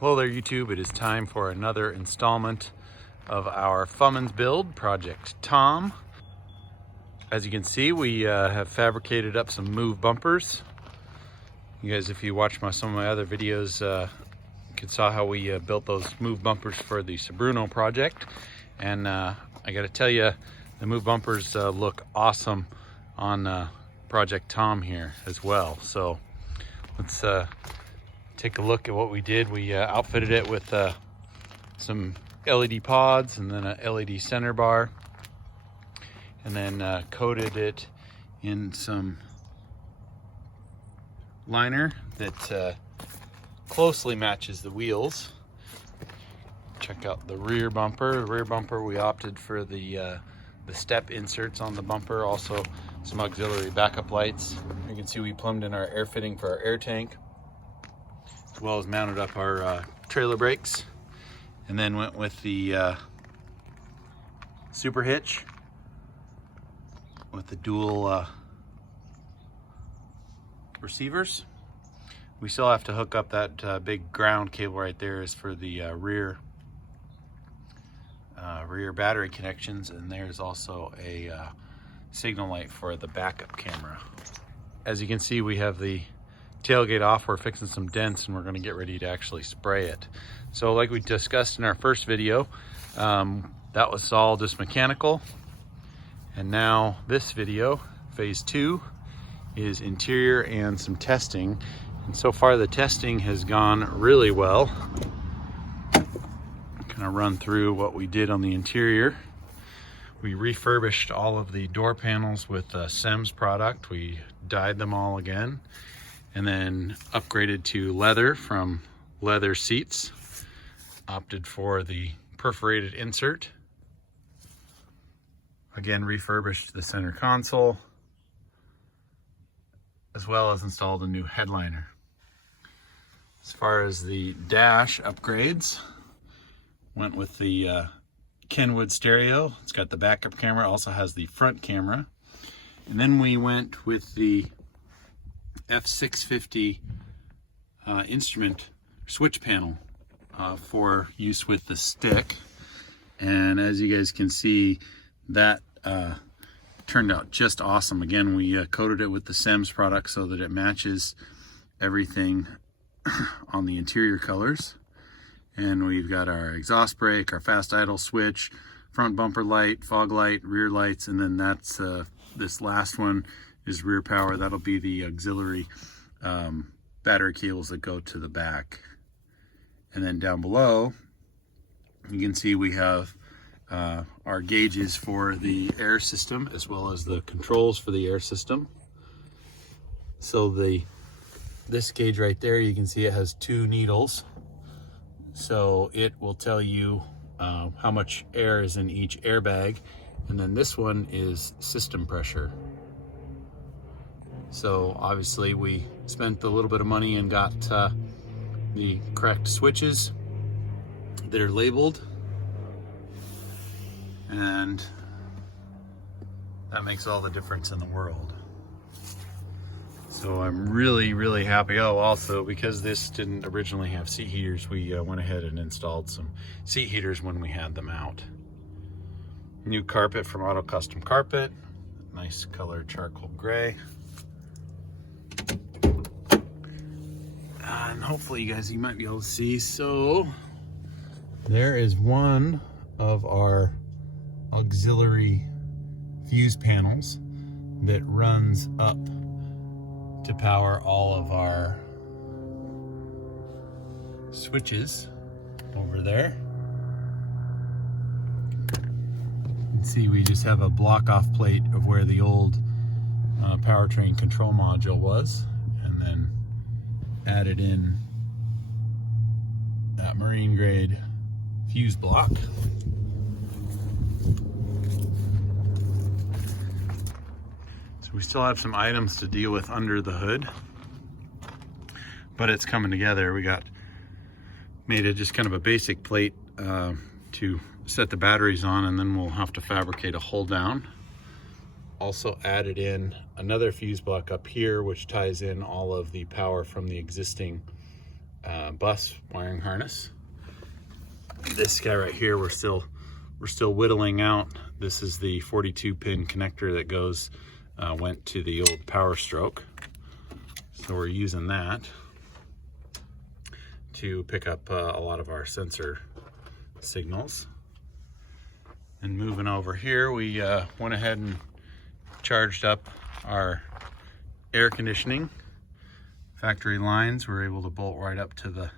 Hello there YouTube, it is time for another installment of our Fummins build, Project Tom. As you can see, we have fabricated up some move bumpers. You guys, if you watch some of my other videos, you saw how we built those move bumpers for the Bruno project. And I gotta tell you, the move bumpers look awesome on Project Tom here as well. So let's take a look at what we did. We outfitted it with some LED pods and then a LED center bar, and then coated it in some liner that closely matches the wheels. Check out the rear bumper. The rear bumper, we opted for the step inserts on the bumper, also some auxiliary backup lights. You can see we plumbed in our air fitting for our air tank, as well as mounted up our trailer brakes, and then went with the super hitch with the dual receivers. We still have to hook up that big ground cable right there is for the rear battery connections, and there's also a signal light for the backup camera. As you can see, we have the tailgate off. We're fixing some dents and we're going to get ready to actually spray it. So like we discussed in our first video, that was all just mechanical, and now this video, phase 2, is interior and some testing. And so far the testing has gone really well. I'm gonna run through what we did on the interior. We refurbished all of the door panels with Sims product. We dyed them all again, and then upgraded to leather from leather seats. Opted for the perforated insert. Again, refurbished the center console, as well as installed a new headliner. As far as the dash upgrades, went with the Kenwood stereo. It's got the backup camera, also has the front camera. And then we went with the F250 instrument switch panel for use with the stick. And as you guys can see, that turned out just awesome. Again, we coated it with the Sims product so that it matches everything on the interior colors. And we've got our exhaust brake, our fast idle switch, front bumper light, fog light, rear lights, and then that's this last one is rear power. That'll be the auxiliary battery cables that go to the back. And then down below, you can see we have our gauges for the air system, as well as the controls for the air system. So this gauge right there, you can see it has 2 needles. So it will tell you how much air is in each airbag. And then this one is system pressure. So obviously we spent a little bit of money and got the correct switches that are labeled. And that makes all the difference in the world. So I'm really, really happy. Oh, also, because this didn't originally have seat heaters, we went ahead and installed some seat heaters when we had them out. New carpet from Auto Custom Carpet. Nice color, charcoal gray. And hopefully you might be able to see. So there is one of our auxiliary fuse panels that runs up to power all of our switches over there. You can see we just have a block off plate of where the old powertrain control module was, and then added in that marine grade fuse block. We still have some items to deal with under the hood, but it's coming together. We made it just kind of a basic plate to set the batteries on, and then we'll have to fabricate a hold down. Also added in another fuse block up here, which ties in all of the power from the existing bus wiring harness. This guy right here, we're still whittling out. This is the 42 pin connector that goes went to the old Power Stroke, so we're using that to pick up a lot of our sensor signals. And moving over here, we went ahead and charged up our air conditioning factory lines. We're able to bolt right up to the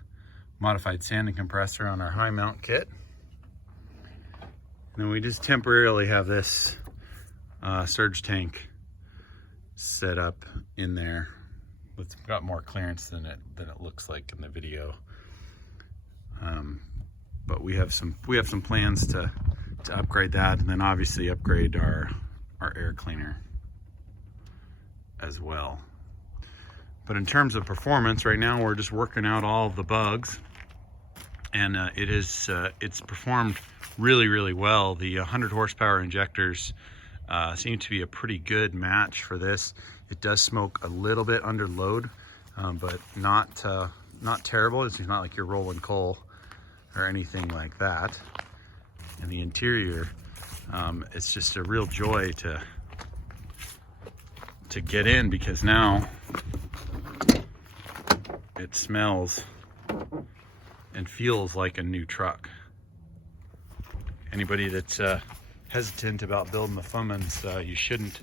modified sanding compressor on our high mount kit. And then we just temporarily have this surge tank set up in there. It's got more clearance than it looks like in the video. But we have some plans to upgrade that, and then obviously upgrade our air cleaner as well. But in terms of performance, right now we're just working out all of the bugs, and it's performed really well. The 100 horsepower injectors seem to be a pretty good match for this. It does smoke a little bit under load, but not terrible. It's not like you're rolling coal or anything like that. And the interior, it's just a real joy to get in, because now it smells and feels like a new truck. Anybody that's hesitant about building the Fummins, you shouldn't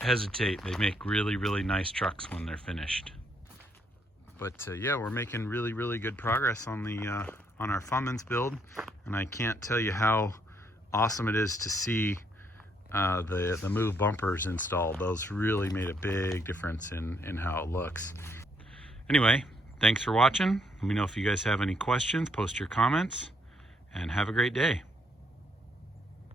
hesitate. They make really nice trucks when they're finished. But yeah, we're making really good progress on the on our Fummins build, and I can't tell you how awesome it is to see the move bumpers installed. Those really made a big difference in how it looks. Anyway, thanks for watching. Let me know if you guys have any questions. Post your comments, and have a great day.